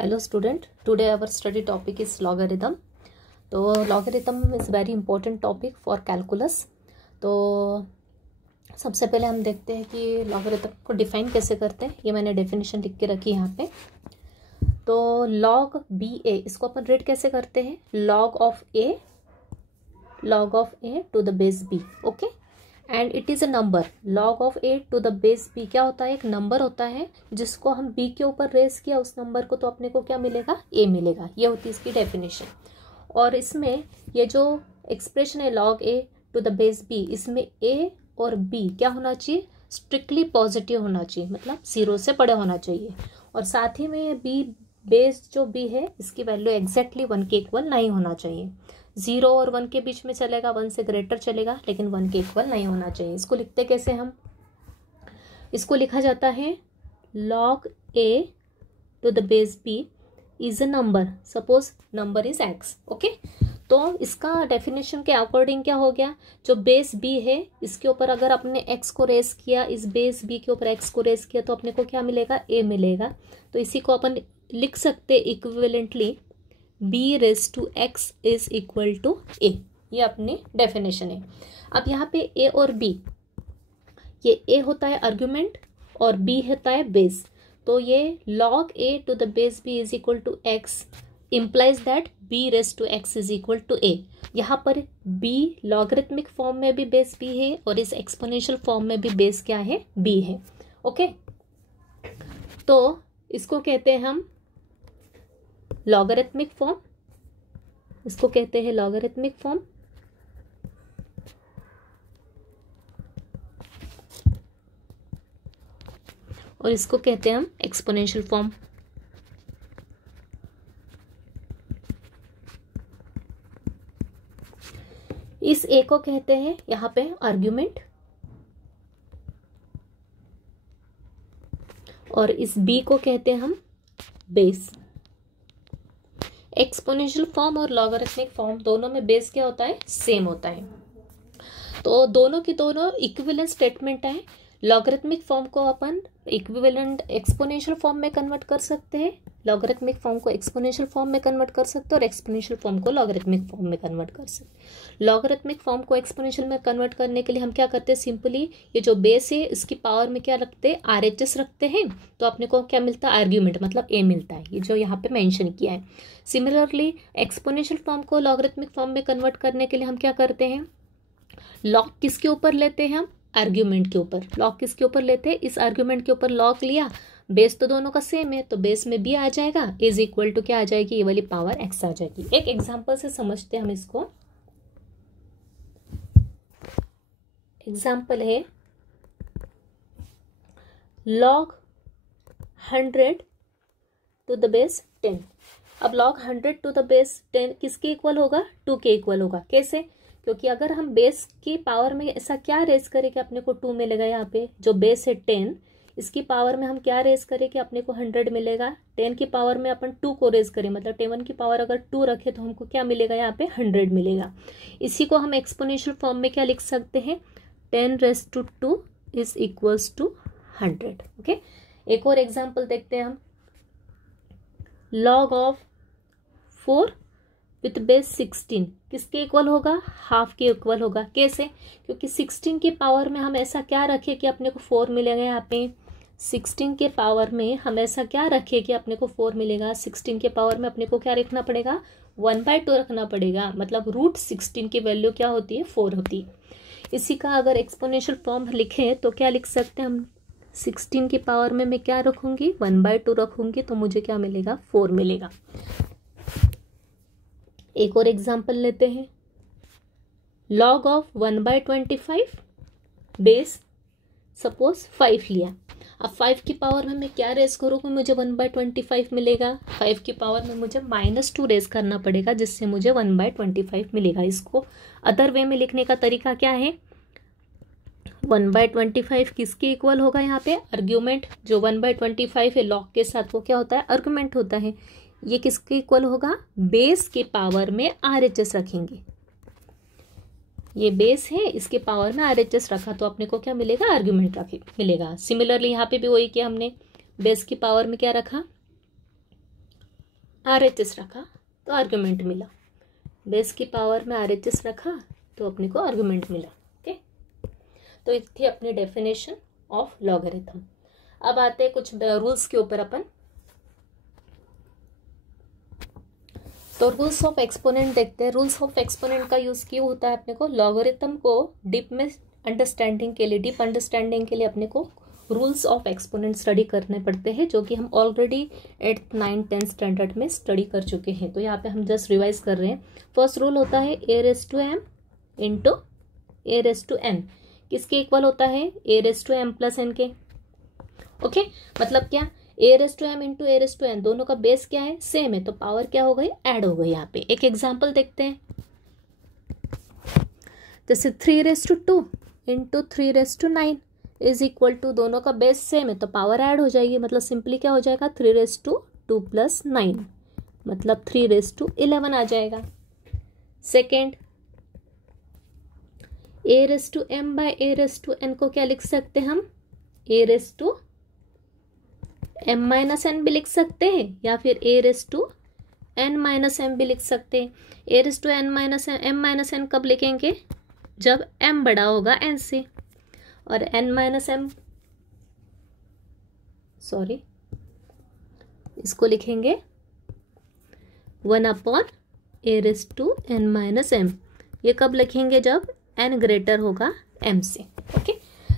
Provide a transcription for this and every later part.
Hello student, today our study topic is logarithm. तो logarithm is very important topic for calculus. तो सबसे पहले हम देखते हैं कि logarithm को डिफाइन कैसे करते हैं. ये मैंने डेफिनेशन लिख के रखी है यहाँ पे. तो log BA इसको अपन रेड कैसे करते हैं, log of A to the base B. Okay, and it is a number. log of A to the base B क्या होता है, एक नंबर होता है जिसको हम B के ऊपर रेस किया उस नंबर को, तो अपने को क्या मिलेगा, A मिलेगा. ये होती है इसकी डेफिनेशन. और इसमें ये जो एक्सप्रेशन है log A to the base B, इसमें A और B क्या होना चाहिए, स्ट्रिक्टली पॉजिटिव होना चाहिए, मतलब 0 से बड़े होना चाहिए. और साथ ही में ये B बेस जो B है इसकी वैल्यू एग्जैक्टली 1 के इक्वल नहीं होना चाहिए. 0 और 1 के बीच में चलेगा, 1 से ग्रेटर चलेगा, लेकिन 1 के इक्वल नहीं होना चाहिए. इसको लिखते कैसे हम, इसको लिखा जाता है log A to the base B is a number. Suppose number is x. Okay, तो इसका डेफिनेशन के अकॉर्डिंग क्या हो गया, जो बेस B है इसके ऊपर अगर अपने x को रेस किया, इस बेस B के ऊपर x को रेस किया, तो अपने को क्या मिलेगा, A मिलेगा. तो इसी को अपन लिख सकते equivalently b raise to x is equal to a. ये अपनी डेफिनेशन है. अब यहाँ पे a और b, ये a होता है आर्ग्यूमेंट और b होता है बेस. तो ये log a to the base b is equal to x implies that b raise to x is equal to a. यहाँ पर b लॉगरिथमिक फॉर्म में भी बेस b है और इस एक्सपोनेंशियल फॉर्म में भी बेस क्या है, b है. ओके, तो इसको कहते हैं हम लॉगरिथमिक फॉर्म, इसको कहते हैं लॉगरिथमिक फॉर्म. और इसको कहते हैं हम एक्सपोनेंशियल फॉर्म. इस ए को कहते हैं यहाँ पे आर्ग्यूमेंट और इस बी को कहते हैं हम बेस. एक्सपोनेंशियल फॉर्म और लॉगरिथमिक फॉर्म दोनों में बेस क्या होता है, सेम होता है. तो दोनों की दोनों इक्विवेलेंट स्टेटमेंट है. लॉगरिथमिक फॉर्म को अपन इक्विवेलेंट एक्सपोनेंशियल फॉर्म में कन्वर्ट कर सकते हैं, लॉगरिथमिक फॉर्म को एक्सपोनेंशियल फॉर्म में कन्वर्ट कर सकते हैं और एक्सपोनेंशियल फॉर्म को लॉगरिथमिक फॉर्म में कन्वर्ट कर सकते हैं. लॉगरिथमिक फॉर्म को एक्सपोनेंशियल में कन्वर्ट करने के लिए हम क्या करते हैं, सिंपली ये जो बेस है इसकी पावर में क्या रखते हैं, RHS रखते हैं. तो अपने को क्या मिलता है, आर्ग्यूमेंट मतलब a मिलता है, ये जो यहाँ पे मेंशन किया है. सिमिलरली एक्सपोनेंशियल फॉर्म को लॉगरिथमिक फॉर्म में कन्वर्ट करने के लिए हम क्या करते हैं, लॉग किसके ऊपर लेते हैं, हम आर्ग्यूमेंट के ऊपर. लॉग किसके ऊपर लेते हैं, इस आर्ग्यूमेंट के ऊपर लॉग लिया, बेस तो दोनों का सेम है तो बेस में b आ जाएगा, इज इक्वल टू क्या आ जाएगी, ये वाली पावर x आ जाएगी. एक एग्जांपल से समझते हैं हम इसको. एग्जांपल है log 100 टू द बेस 10. अब log 100 टू द बेस 10 किसके इक्वल होगा, 2 के इक्वल होगा. कैसे, क्योंकि अगर हम बेस की पावर में ऐसा क्या रेस करें कि अपने को 2 मिलेगा, यहाँ पे जो बेस है 10 इसकी पावर में हम क्या रेस करें कि अपने को 100 मिलेगा. 10 की पावर में अपन 2 को रेस करें, मतलब 10 की पावर अगर 2 रखे तो हमको क्या मिलेगा, यहाँ पे 100 मिलेगा. इसी को हम एक्सपोनेंशियल फॉर्म में क्या लिख सकते हैं, 10 raise to 2 is equals to 100. Okay, एक और एग्जाम्पल देखते हैं हम. log ऑफ 4 विथ बेस 16 किसके इक्वल होगा, हाफ के इक्वल होगा. कैसे, क्योंकि 16 की पावर में हम ऐसा क्या रखें कि अपने को 4 मिलेगा. यहाँ पे 16 के पावर में हम ऐसा क्या रखें कि अपने को 4 मिलेगा. 16 के पावर में अपने को क्या रखना पड़ेगा, 1/2 रखना पड़ेगा, मतलब रूट 16 की वैल्यू क्या होती है, 4 होती है. इसी का अगर एक्सपोनेंशियल फॉर्म लिखें तो क्या लिख सकते हैं हम, 16 की पावर में मैं क्या रखूंगी, 1/2 रखूंगी, तो मुझे क्या मिलेगा, 4 मिलेगा. एक और एग्जांपल लेते हैं. log ऑफ 1/25 बेस सपोज 5 लिया. अब 5 की पावर में मैं क्या रेस करूँगी, मुझे 1/25 मिलेगा. 5 की पावर में मुझे -2 रेस करना पड़ेगा जिससे मुझे 1/25 मिलेगा. इसको अदर वे में लिखने का तरीका क्या है, 1/25 किसके इक्वल होगा, यहाँ पे आर्ग्यूमेंट जो 1/25 है लॉग के साथ वो क्या होता है, आर्ग्यूमेंट होता है. ये किसके इक्वल होगा, बेस के पावर में RHS रखेंगे. ये बेस है, इसके पावर में RHS रखा तो अपने को क्या मिलेगा, आर्ग्यूमेंट मिलेगा. सिमिलरली यहाँ पे भी वही किया हमने, बेस की पावर में क्या रखा, RHS रखा तो आर्ग्यूमेंट मिला, बेस की पावर में RHS रखा तो अपने को आर्ग्यूमेंट मिला। ओके, तो ये थी अपनी डेफिनेशन ऑफ लॉगरिथम। अब आते हैं कुछ रूल्स के ऊपर अपन। तो रूल्स ऑफ एक्सपोनेंट देखते हैं। रूल्स ऑफ एक्सपोनेंट का यूज क्यों होता है अपने को? लॉगरिथम को डीप में अंडरस्टैंडिंग के लिए, डीप अंडरस्टैंडिंग के लिए अपने को रूल्स ऑफ एक्सपोनेंट स्टडी करने पड़ते हैं, जो कि हम already 8th 9th 10th standard में स्टडी कर चुके हैं। तो यहाँ पे हम जस्ट रिवाइज कर रहे हैं। फर्स्ट रूल होता है a⁻m इंटू a⁻n किसके इक्वल होता है? a⁻m प्लस n के। ओके, मतलब क्या? a⁻m इंटू a⁻n दोनों का बेस क्या है? सेम है, तो पावर क्या हो गई? ऐड हो गई। यहाँ पे एक एग्जाम्पल देखते हैं, जैसे 3⁻2 इंटू 3⁻9 इज इक्वल टू, दोनों का बेस सेम है तो पावर ऐड हो जाएगी, मतलब सिंपली क्या हो जाएगा? 3⁻2 प्लस 9 मतलब 3⁻11 आ जाएगा। सेकेंड, a⁻m बाय a⁻n को क्या लिख सकते हैं हम? a⁻m-n भी लिख सकते हैं या फिर a⁻n-m भी लिख सकते हैं। a⁻n-m-n कब लिखेंगे? जब m बड़ा होगा n से, और इसको लिखेंगे 1/a⁻n-m। ये कब लिखेंगे? जब n ग्रेटर होगा m से। ओके,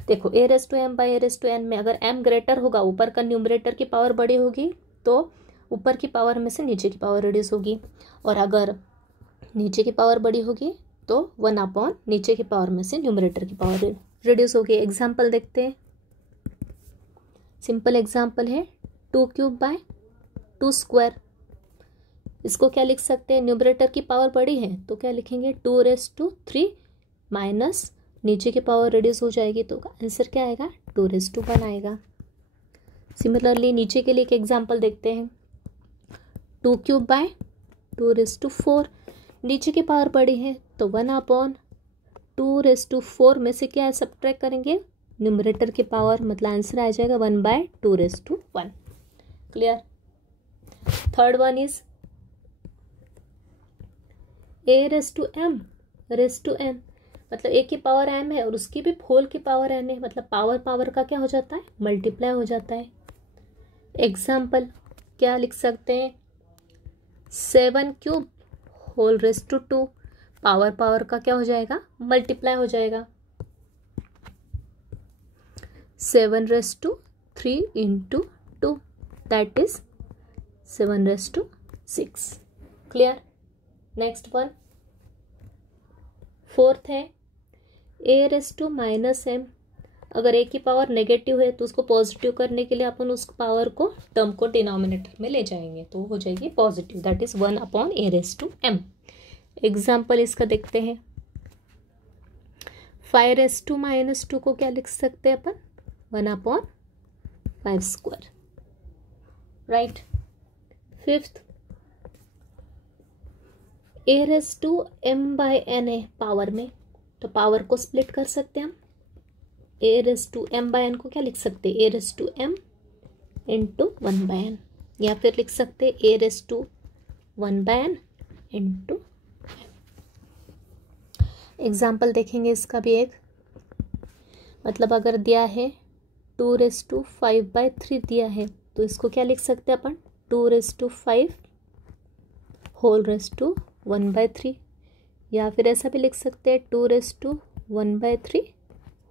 देखो a⁻m बाई a⁻n में अगर m ग्रेटर होगा, ऊपर का न्यूमरेटर की पावर बड़ी होगी तो ऊपर की पावर में से नीचे की पावर रिड्यूस होगी, और अगर नीचे की पावर बड़ी होगी तो 1/ नीचे की पावर में से न्यूमरेटर की पावर रिड्यूस होगी। एग्जाम्पल देखते हैं, सिंपल एग्जाम्पल है 2³ बाय 2²। इसको क्या लिख सकते हैं? न्यूमरेटर की पावर बड़ी है तो क्या लिखेंगे? 2⁻3 माइनस नीचे की पावर रिड्यूस हो जाएगी तो आंसर क्या आएगा? 2⁻1 आएगा। सिमिलरली नीचे के लिए एक एग्जाम्पल देखते हैं, 2³ बाय 2⁻4। नीचे की पावर बड़ी है तो 1/2⁻4 में से क्या सब्ट्रैक्ट करेंगे? न्यूमरेटर की पावर, मतलब आंसर आ जाएगा 1/2⁻1। Clear? Third one is a⁻m⁻n, मतलब a की पावर m है और उसकी भी होल की पावर n है, मतलब पावर का क्या हो जाता है? मल्टीप्लाई हो जाता है। एग्जाम्पल क्या लिख सकते हैं? 7³ होल रेज़ टू 2, पावर का क्या हो जाएगा? मल्टीप्लाई हो जाएगा। 7⁻3 into 2 that is 7⁻6। Clear? Next one, fourth है a⁻m। अगर a की पावर नेगेटिव है तो उसको पॉजिटिव करने के लिए अपन उस पावर को, टर्म को डिनोमिनेटर में ले जाएंगे तो हो जाएगी positive, that is 1/a⁻m। Example इसका देखते हैं, 5⁻2 को क्या लिख सकते हैं अपन? 1/5²। राइट। फिफ्थ, a⁻m/n है पावर में, तो पावर को स्प्लिट कर सकते हैं हम। a⁻m/n को क्या लिख सकते हैं? a⁻m इंटू 1/n, या फिर लिख सकते हैं a⁻1/n इंटू। एग्जाम्पल देखेंगे इसका भी एक, मतलब अगर दिया है 2⁵/3 दिया है तो इसको क्या लिख सकते हैं अपन? 2⁵ होल रेज़ टू 1/3, या फिर ऐसा भी लिख सकते हैं 2⁵1/3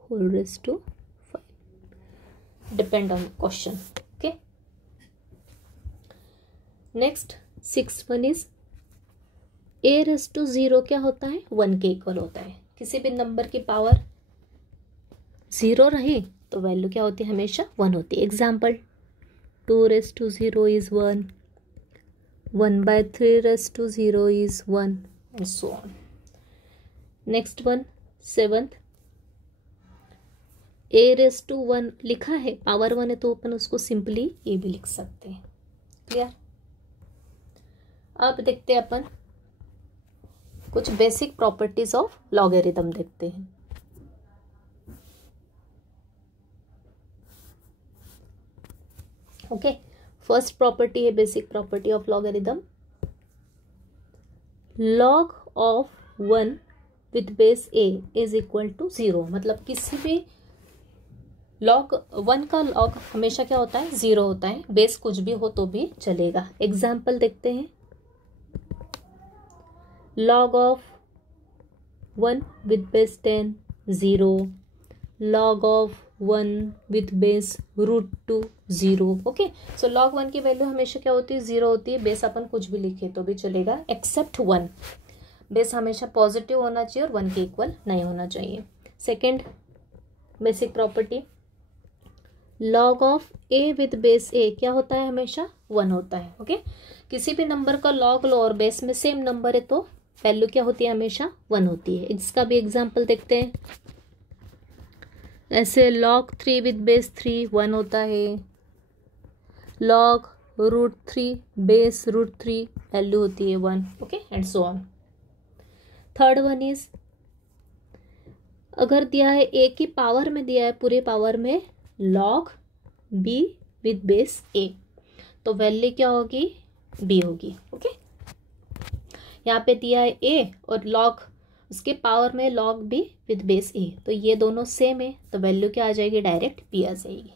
whole raise to 5, depend on question. Okay, next 6th one is a⁻0 क्या होता है? 1 के इक्वल होता है। किसी भी नंबर की पावर 0 रहे तो वैल्यू क्या होती है? हमेशा 1 होती है। Example 2⁻0 is 1, 1/3⁻0 is 1 and so on. Next one, 7th, a⁻1 लिखा है, पावर 1 है तो अपन उसको सिंपली ये भी लिख सकते हैं। क्लियर? अब देखते हैं अपन कुछ बेसिक प्रॉपर्टीज ऑफ लॉगरिथम देखते हैं। ओके, फर्स्ट प्रॉपर्टी है basic property of logarithm, log of 1 with base a is equal to 0। मतलब किसी भी लॉग 1 का लॉग हमेशा क्या होता है, 0 होता है, बेस कुछ भी हो तो भी चलेगा। एग्जाम्पल देखते हैं, log of 1 with base 10 0, log of 1 with base √2 0। Okay, so log 1 की वैल्यू हमेशा क्या होती है, 0 होती है, बेस अपन कुछ भी लिखे तो भी चलेगा एक्सेप्ट 1। बेस हमेशा पॉजिटिव होना चाहिए और 1 के इक्वल नहीं होना चाहिए। Second basic property, log of a with base a क्या होता है, हमेशा 1 होता है। ओके, किसी भी नंबर का log लो और बेस में सेम नंबर है तो वैल्यू क्या होती है, हमेशा 1 होती है। इसका भी एग्जांपल देखते हैं, ऐसे log 3 विद बेस 3 1 होता है, log √3 बेस √3 वैल्यू होती है 1। Okay, and so on. Third one is, अगर दिया है a की पावर में, दिया है पूरे पावर में log b with base a, तो वैल्यू क्या होगी, b होगी। ओके, यहाँ पे दिया है a और log उसके पावर में log b with base a, तो ये दोनों सेम है तो वैल्यू क्या आ जाएगी, डायरेक्ट b आ जाएगी।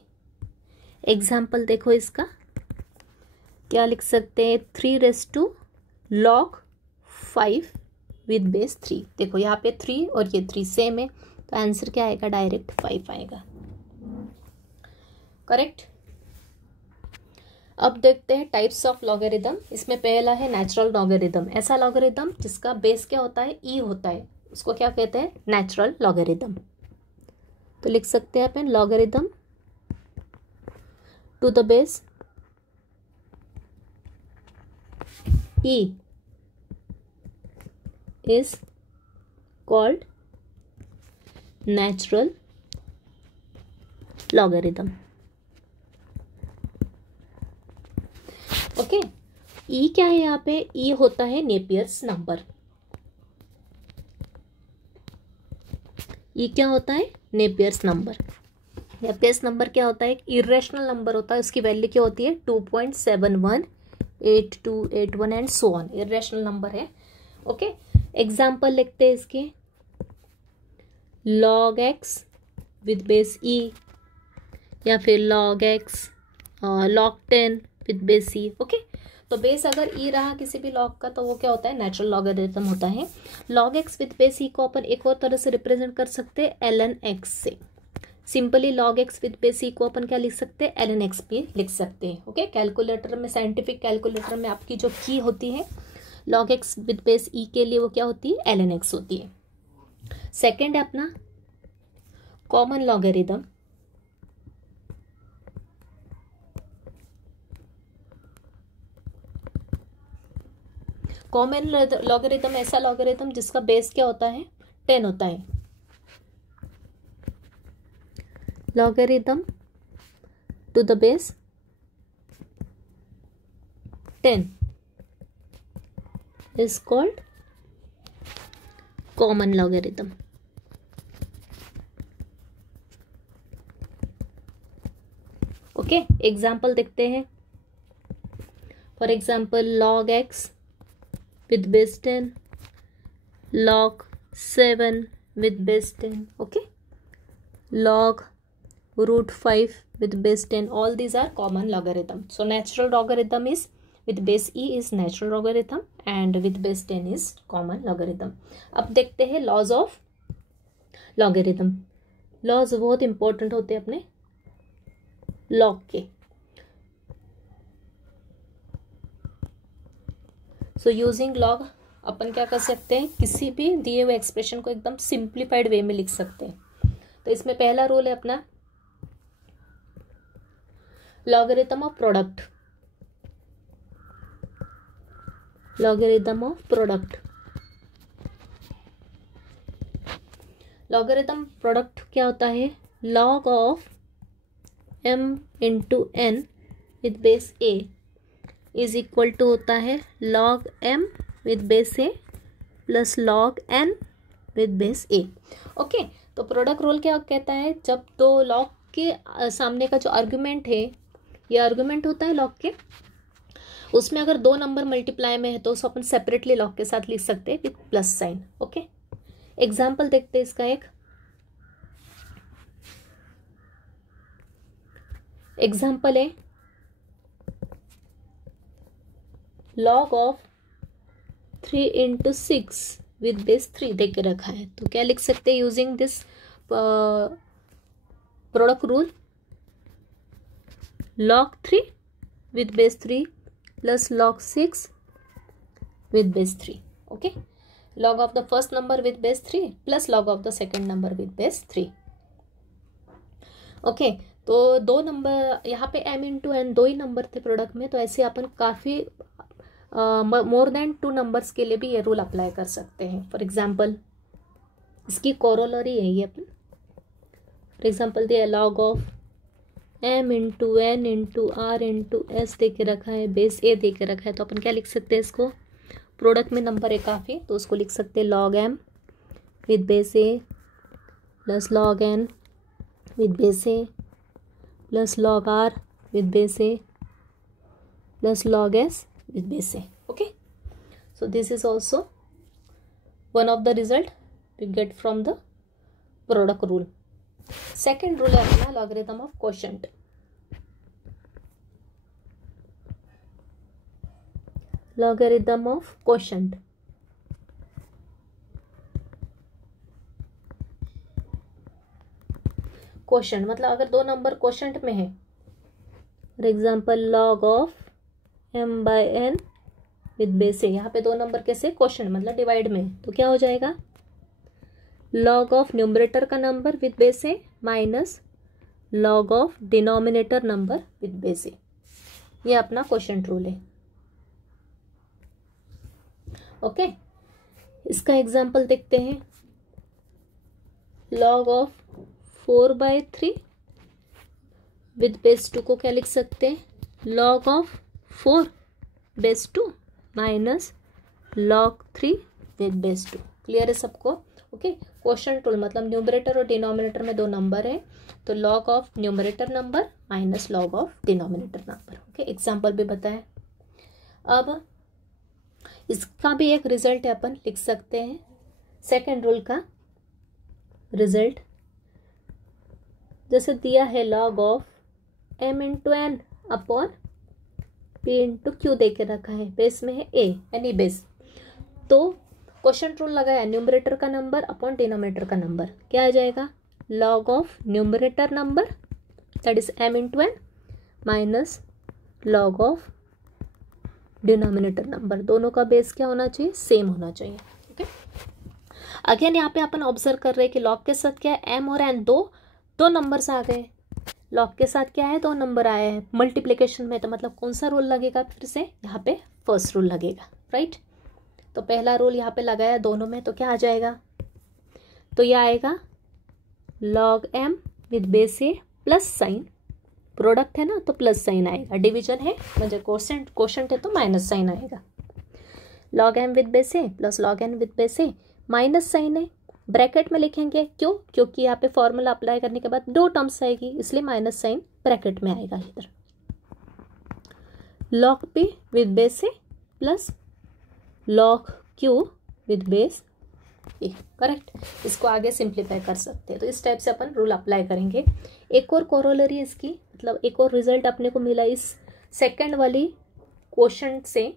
एग्जाम्पल देखो इसका, क्या लिख सकते हैं, 3 log 5 विद बेस 3। देखो यहाँ पे 3 और ये 3 सेम है तो आंसर क्या आएगा, डायरेक्ट 5 आएगा। करेक्ट। अब देखते हैं टाइप्स ऑफ लॉगरिदम। इसमें पहला है नेचुरल लॉगरिदम, ऐसा लॉगरिदम जिसका बेस क्या होता है, ई होता है, उसको क्या कहते हैं, नेचुरल लॉगरिदम। तो लिख सकते हैं अपन, logarithm to the base e is called natural logarithm. Okay, e क्या है, यहाँ पे ई होता है नेपियर्स नंबर। ई क्या होता है, नेपियर्स नंबर। नेपियर्स नंबर क्या होता है, एक इरेशनल नंबर होता है, उसकी वैल्यू क्या होती है, 2.71 82 81 and so on, irrational number है। ओके, एग्जाम्पल लिखते हैं इसके, log x विद बेस ई, या फिर log x log 10 with base c। Okay, तो बेस अगर e रहा किसी भी log का तो वो क्या होता है, नेचुरल लॉगरिथम होता है। log x with base e को अपन एक और तरह से रिप्रेजेंट कर सकते हैं, ln x से। Simply log x with base e को अपन क्या लिख सकते हैं, ln x भी लिख सकते हैं। ओके, कैलकुलेटर में, साइंटिफिक कैलकुलेटर में आपकी जो की होती है log x with base e के लिए वो क्या होती है, ln x होती है। सेकेंड है अपना कॉमन लॉगरिथम। कॉमन लॉगरिथम ऐसा लॉगरिथम जिसका बेस क्या होता है, 10 होता है। Logarithm to the base 10 is called common logarithm। Okay, example देखते हैं। For example log x with base 10, log 7 with base 10, okay, log √5 with base 10, all these are common logarithm. So natural logarithm is with base e is natural logarithm and with base 10 is common logarithm. अब देखते हैं laws of logarithm। laws बहुत important होते हैं अपने log के। So using log अपन क्या कर सकते हैं, किसी भी दिए हुए एक्सप्रेशन को एकदम सिंप्लीफाइड वे में लिख सकते हैं। तो इसमें पहला रूल है अपना logarithm of product. Logarithm of product, logarithm product क्या होता है, log ऑफ m into n with base a is equal to होता है log m with base a plus log n with base a। Okay, तो product rule क्या कहता है, जब दो log के सामने का जो आर्ग्यूमेंट है ये आर्गुमेंट होता है लॉग के। उसमें अगर दो नंबर मल्टीप्लाई में है तो उसको अपन सेपरेटली लॉग के साथ लिख सकते हैं with plus sign. Okay, example देखते हैं इसका। एक एग्जाम्पल है log of 3 into 6 with base 3 दे के रखा है, तो क्या लिख सकते हैं using this product rule, log 3 with base 3 plus log 6 with base 3. Okay, log of the first number with base 3 plus log of the second number with base 3. Okay, तो दो नंबर यहाँ पे m इंटू n दो ही number थे product में, तो ऐसे अपन काफ़ी मोर देन 2 नंबर्स के लिए भी ये रूल अप्लाई कर सकते हैं। फॉर एग्जांपल इसकी कोरोलरी है ये अपन, फॉर एग्जांपल दिया log of m into n into r into s दे के रखा है, बेस a दे के रखा है, तो अपन क्या लिख सकते हैं इसको, प्रोडक्ट में नंबर है काफ़ी, तो उसको लिख सकते हैं log m with base a plus log n with base a plus log r with base a plus log s with base a. Okay, so this is also one of the result we get from the product rule. Second rule है अपना logarithm of quotient. Logarithm of quotient, quotient मतलब अगर दो number quotient में है, for example log of m by n with base a, यहाँ पे दो नंबर कैसे क्वोशंट मतलब डिवाइड में, तो क्या हो जाएगा लॉग ऑफ न्यूमरेटर का number with base A minus log of denominator number with base A. ये अपना क्वोशंट रूल है। ओके, इसका एग्जांपल देखते हैं, लॉग ऑफ 4/3 विद बेस 2 को क्या लिख सकते हैं, log of 4 base 2 minus log 3 with base 2। Clear है सबको? ओके, क्वोशंट रूल मतलब न्यूमरेटर और डिनोमिनेटर में दो नंबर है, तो log of numerator number minus log of denominator number. Okay, example भी बताएं। अब इसका भी एक रिजल्ट है, अपन लिख सकते हैं सेकेंड रूल का रिजल्ट, जैसे दिया है log of m into n upon p into q दे के रखा है, बेस में है a एनी बेस, तो क्वोशंट रूल लगाया न्यूमरेटर का नंबर अपॉन डिनोमिनेटर का नंबर, क्या आ जाएगा log of numerator number that is m into n minus log of denominator number, दोनों का बेस क्या होना चाहिए, सेम होना चाहिए। ओके, अगेन यहाँ पे अपन ऑब्जर्व कर रहे हैं कि लॉग के साथ क्या है m और n दो नंबर्स आ गए, लॉग के साथ क्या है दो नंबर आए हैं मल्टीप्लिकेशन में, तो मतलब कौन सा रूल लगेगा, फिर से यहाँ पे फर्स्ट रूल लगेगा, राइट। तो पहला रूल यहाँ पे लगाया दोनों में, तो क्या आ जाएगा, तो यह आएगा log m with base a plus sign, product है ना तो प्लस साइन आएगा, डिवीजन है म्हणजे क्वोशंट है तो माइनस साइन आएगा, log m with base a plus log n with base a, minus sign है ब्रैकेट में लिखेंगे, क्यों, क्योंकि यहाँ पे फॉर्मूला अप्लाई करने के बाद दो टर्म्स आएगी, इसलिए माइनस साइन ब्रैकेट में आएगा इधर, log p with base a plus log q with base a, correct. इसको आगे सिंप्लीफाई कर सकते हैं, तो इस टाइप से अपन रूल अप्लाई करेंगे। एक और कोरोलरी इसकी मतलब एक और रिजल्ट अपने को मिला इस सेकंड वाली क्वोशंट से,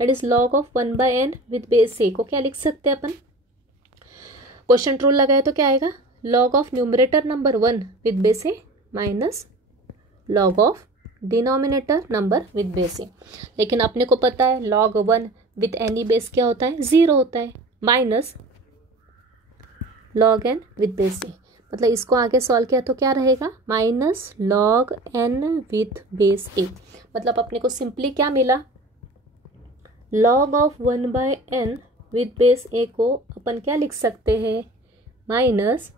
that is log of 1/n with base a को क्या लिख सकते हैं अपन, क्वोशंट रूल लगाए तो क्या आएगा log of numerator number 1 with base a minus log of denominator number with base a, लेकिन अपने को पता है लॉग 1 विथ एनी बेस क्या होता है 0 होता है, minus log n with base a, मतलब इसको आगे सॉल्व किया तो क्या रहेगा minus log n with base a, मतलब अपने को सिंपली क्या मिला log of 1/n with base a को अपन क्या लिख सकते हैं minus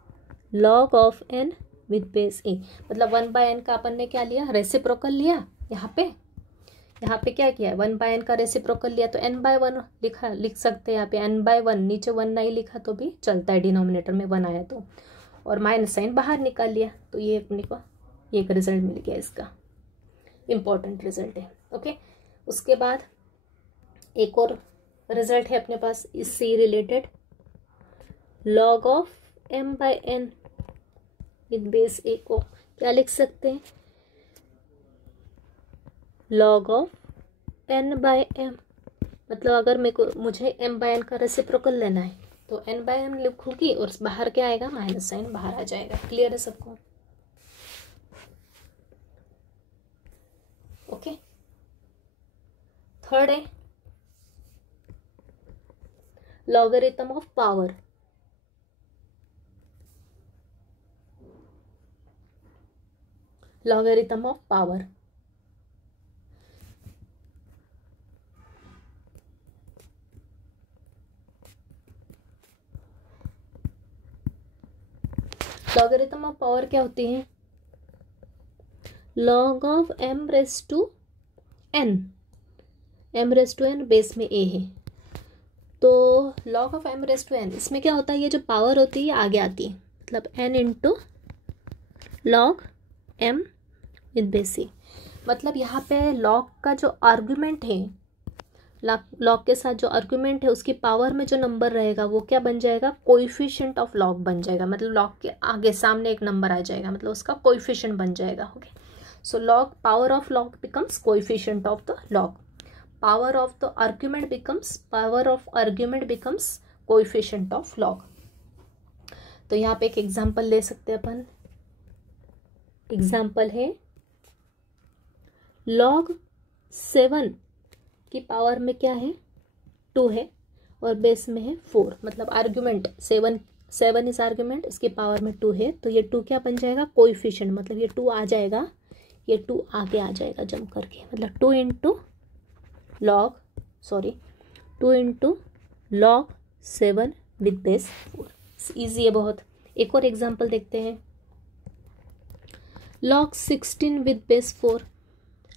log of n with base a, मतलब 1/n का अपन ने क्या लिया रेसिप्रोकल लिया, यहाँ पे क्या किया 1/n का रेसिप्रोकल लिया तो n/1 लिख सकते हैं, यहाँ पे n/1 नीचे 1 नहीं लिखा तो भी चलता है, डिनोमिनेटर में 1 आया तो, और माइनस साइन बाहर निकाल लिया, तो ये अपने को ये एक रिजल्ट मिल गया इसका। इम्पॉर्टेंट रिजल्ट है। ओके, उसके बाद एक और रिजल्ट है अपने पास इससे related, log of m by n with base a को क्या लिख सकते हैं, log of n by m, मतलब अगर मुझे m बाय n का रेसिप्रोकल लेना है तो n बाय m लिखूंगी और बाहर क्या आएगा, माइनस साइन बाहर आ जाएगा। क्लियर है सबको? ओके, थर्ड है logarithm of power. Logarithm of power, logarithm of power क्या होती है, log of m raise to n, m raise to n base में a है, तो log of m raise to n, इसमें क्या होता है, ये जो पावर होती है ये आगे आती है, मतलब n into log m with base a, मतलब यहाँ पे लॉग का जो आर्गुमेंट है, लॉग के साथ जो आर्गुमेंट है उसकी पावर में जो नंबर रहेगा वो क्या बन जाएगा, कोएफिशिएंट ऑफ लॉग बन जाएगा, मतलब लॉग के आगे सामने एक नंबर आ जाएगा, मतलब उसका कोएफिशिएंट बन जाएगा। Okay, so log, power of log becomes coefficient of the log, power of the argument becomes, power of argument becomes coefficient of log. तो यहाँ पे एक एग्जांपल ले सकते हैं अपन, एग्जांपल है लॉग 7 की पावर में क्या है, 2 है और बेस में है 4, मतलब आर्गुमेंट 7 इज आर्गुमेंट, इसकी पावर में 2 है, तो ये 2 क्या बन जाएगा, कोएफिशिएंट, मतलब ये 2 आ जाएगा, ये 2 आगे आ जाएगा जम करके, मतलब 2 into log 7 with base 4। Easy है बहुत। एक और एग्जांपल देखते हैं, लॉग 16 विद बेस 4।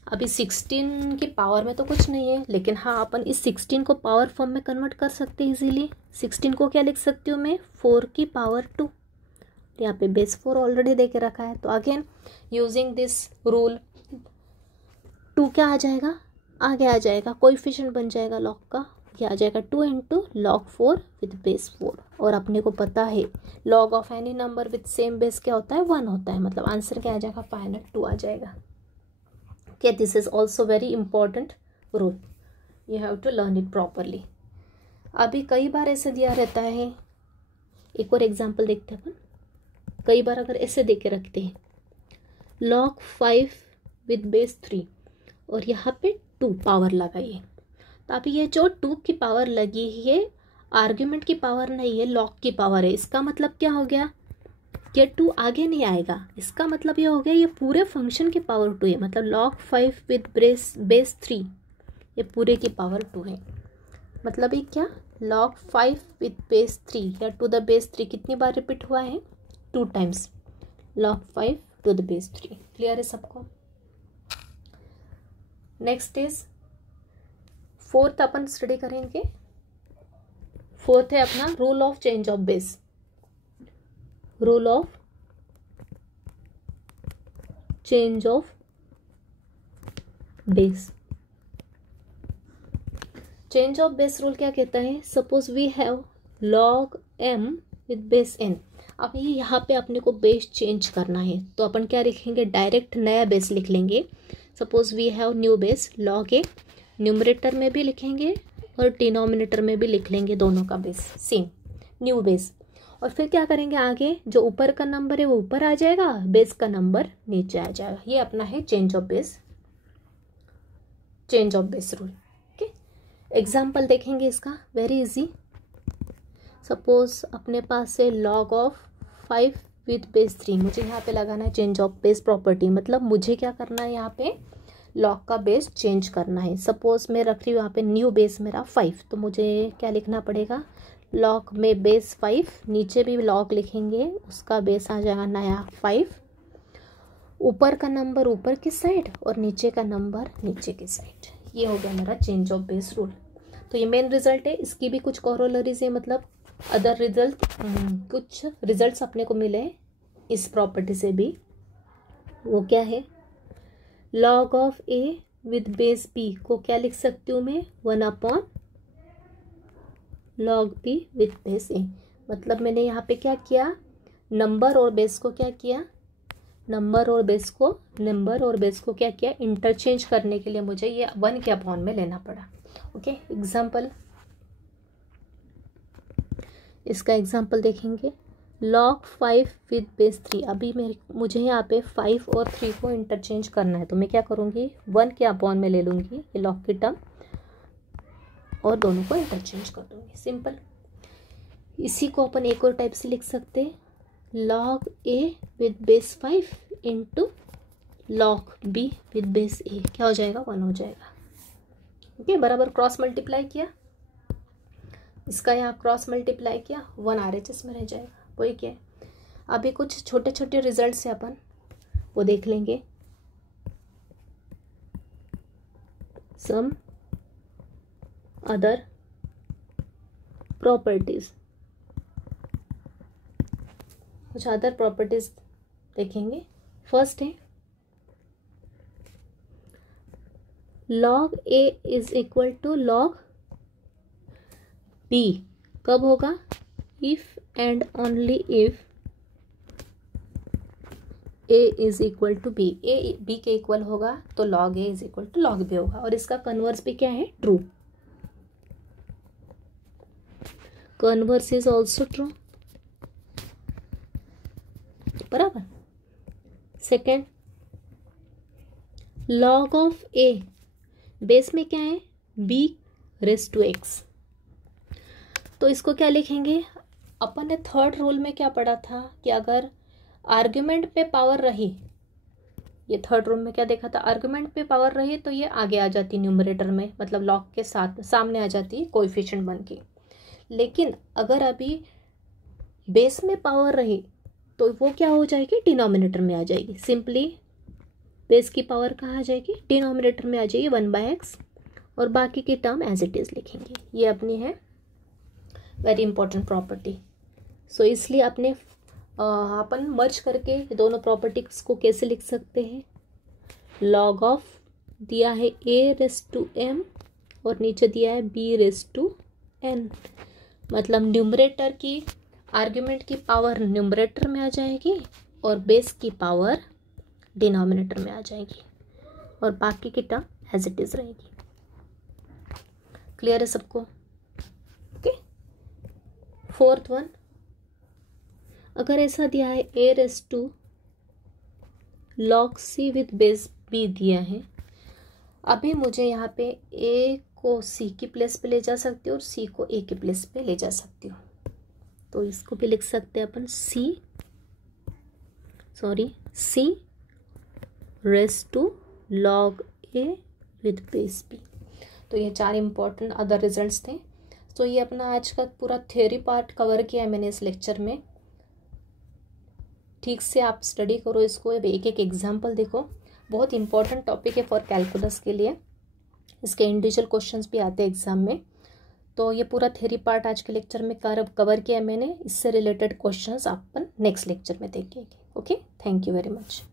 अभी 16 की पावर में तो कुछ नहीं है, लेकिन हाँ अपन इस 16 को पावर फॉर्म में कन्वर्ट कर सकते हैं इजीली। 16 को क्या लिख सकती हूँ मैं, 4 की पावर 2, यहाँ पे बेस 4 ऑलरेडी दे के रखा है, तो अगेन यूजिंग दिस रूल 2 क्या आ जाएगा, आगे आ जाएगा, कोएफिशिएंट बन जाएगा लॉग का, ये आ जाएगा 2 इंटू लॉग 4 विद बेस 4। और अपने को पता है log of any number with same base क्या होता है, 1 होता है, मतलब आंसर क्या आ जाएगा, फाइनल 2 आ जाएगा। Okay, this is also very important rule. You have to learn it properly. अभी कई बार ऐसे दिया रहता है, एक और एग्जांपल देखते हैं अपन, कई बार अगर ऐसे दे के रखते हैं log 5 विद बेस 3 और यहाँ पे 2 पावर लगाइए, तो अभी ये जो 2 की पावर लगी है आर्ग्यूमेंट की पावर नहीं है, लॉग की पावर है, इसका मतलब क्या हो गया, ये 2 आगे नहीं आएगा, इसका मतलब ये हो गया ये पूरे फंक्शन की पावर 2 है, मतलब log 5 विद बेस 3 ये पूरे की पावर 2 है, मतलब ये क्या, log 5 विद बेस 3 या टू द बेस 3 कितनी बार रिपीट हुआ है, 2 times, log 5 to the base 3। Clear है सबको? नेक्स्ट इज फोर्थ अपन स्टडी करेंगे, फोर्थ है अपना rule of change of base. Rule of change of base, change of base rule क्या कहता है, suppose we have log m with base n। अब ये यहाँ पे अपने को बेस चेंज करना है, तो अपन क्या लिखेंगे, डायरेक्ट नया बेस लिख लेंगे। Suppose we have new base log a, numerator में भी लिखेंगे और डिनोमिनेटर में भी लिख लेंगे, दोनों का बेस सेम, न्यू बेस। और फिर क्या करेंगे, आगे जो ऊपर का नंबर है वो ऊपर आ जाएगा, बेस का नंबर नीचे आ जाएगा। ये अपना है change of base, change of base rule. Okay, example देखेंगे इसका, वेरी इजी। सपोज अपने पास से लॉग ऑफ 5 विद बेस 3, मुझे यहाँ पे लगाना है चेंज ऑफ बेस प्रॉपर्टी, मतलब मुझे क्या करना है, यहाँ पे लॉग का बेस चेंज करना है। सपोज मैं रख रही हूँ यहाँ पे न्यू बेस मेरा 5, तो मुझे क्या लिखना पड़ेगा, लॉग में बेस 5, नीचे भी लॉग लिखेंगे, उसका बेस आ जाएगा नया 5, ऊपर का नंबर ऊपर की साइड और नीचे का नंबर नीचे की साइड। ये हो गया मेरा चेंज ऑफ बेस रूल। तो ये मेन रिजल्ट है, इसकी भी कुछ कॉरोलरीज है, मतलब अदर रिजल्ट, कुछ रिजल्ट्स अपने को मिले इस प्रॉपर्टी से भी। वो क्या है, log of A with base B को क्या लिख सकती हूँ मैं, 1/log बी विद बेस ए। मतलब मैंने यहाँ पे क्या किया, नंबर और बेस को क्या किया, नंबर और बेस को क्या किया, इंटरचेंज करने के लिए मुझे ये 1 के अपॉन में लेना पड़ा। ओके, एग्जाम्पल, इसका एग्जाम्पल देखेंगे। log 5 with base 3। अभी मुझे यहाँ पे 5 और 3 को इंटरचेंज करना है, तो मैं क्या करूँगी, 1 के अपॉन में ले लूँगी ये log की टर्म और दोनों को इंटरचेंज कर दूँगी, सिंपल। इसी को अपन एक और टाइप से लिख सकते हैं, log a with base 5 into log b with base a, क्या हो जाएगा, 1 हो जाएगा। ओके, बराबर क्रॉस मल्टीप्लाई किया, इसका यहाँ क्रॉस मल्टीप्लाई किया, 1 RHS में रह जाएगा, वही क्या है। अभी कुछ छोटे छोटे रिजल्ट से अपन वो देख लेंगे। सम अदर प्रॉपर्टीज, कुछ अदर प्रॉपर्टीज देखेंगे। फर्स्ट है log a is equal to log b, कब होगा, if and only if a is equal to b, a b के इक्वल होगा तो log a is equal to log b होगा, और इसका कन्वर्स भी क्या है, true. Converse is also true, बराबर। Second, log of a, base में क्या है, b रेज टू x, तो इसको क्या लिखेंगे, अपन ने थर्ड रूल में क्या पढ़ा था कि अगर आर्ग्यूमेंट पे पावर रही, ये थर्ड रूल में क्या देखा था, आर्ग्यूमेंट पे पावर रही तो ये आगे आ जाती न्यूमरेटर में, मतलब लॉग के साथ सामने आ जाती है कोएफिशिएंट बन के। लेकिन अगर अभी बेस में पावर रही तो वो क्या हो जाएगी, डिनोमिनेटर में आ जाएगी। सिंपली बेस की पावर कहाँ आ जाएगी, डिनोमिनेटर में आ जाएगी 1/x, और बाकी की टर्म एज इट इज लिखेंगे। ये अपनी है वेरी इंपॉर्टेंट प्रॉपर्टी। सो इसलिए अपने अपन मर्ज करके ये दोनों प्रॉपर्टीज को कैसे लिख सकते हैं, log ऑफ दिया है a रेज टू m और नीचे दिया है b रेज टू n, मतलब न्यूमरेटर की आर्ग्यूमेंट की पावर न्यूमरेटर में आ जाएगी और बेस की पावर डिनोमिनेटर में आ जाएगी, और बाकी की टर्म एज इट इज रहेगी। क्लियर है सबको? ओके, फोर्थ वन, अगर ऐसा दिया है a raise to log c with base b दिया है, अभी मुझे यहाँ पे a को c की प्लेस पे ले जा सकती हूँ और c को a की प्लेस पे ले जा सकती हूँ, तो इसको भी लिख सकते हैं अपन c raise to log a with base b। तो ये 4 इंपॉर्टेंट अदर रिजल्ट्स थे। तो ये अपना आज का पूरा थ्योरी पार्ट कवर किया है मैंने इस लेक्चर में। ठीक से आप स्टडी करो इसको, एक एक एग्जाम्पल देखो, बहुत इंपॉर्टेंट टॉपिक है फॉर कैलकुलस के लिए। इसके इंडिविजुअल क्वेश्चंस भी आते हैं एग्जाम में। तो ये पूरा थ्योरी पार्ट आज के लेक्चर में कवर किया है मैंने। इससे रिलेटेड क्वेश्चंस अपन नेक्स्ट लेक्चर में देखेंगे। Okay, thank you very much.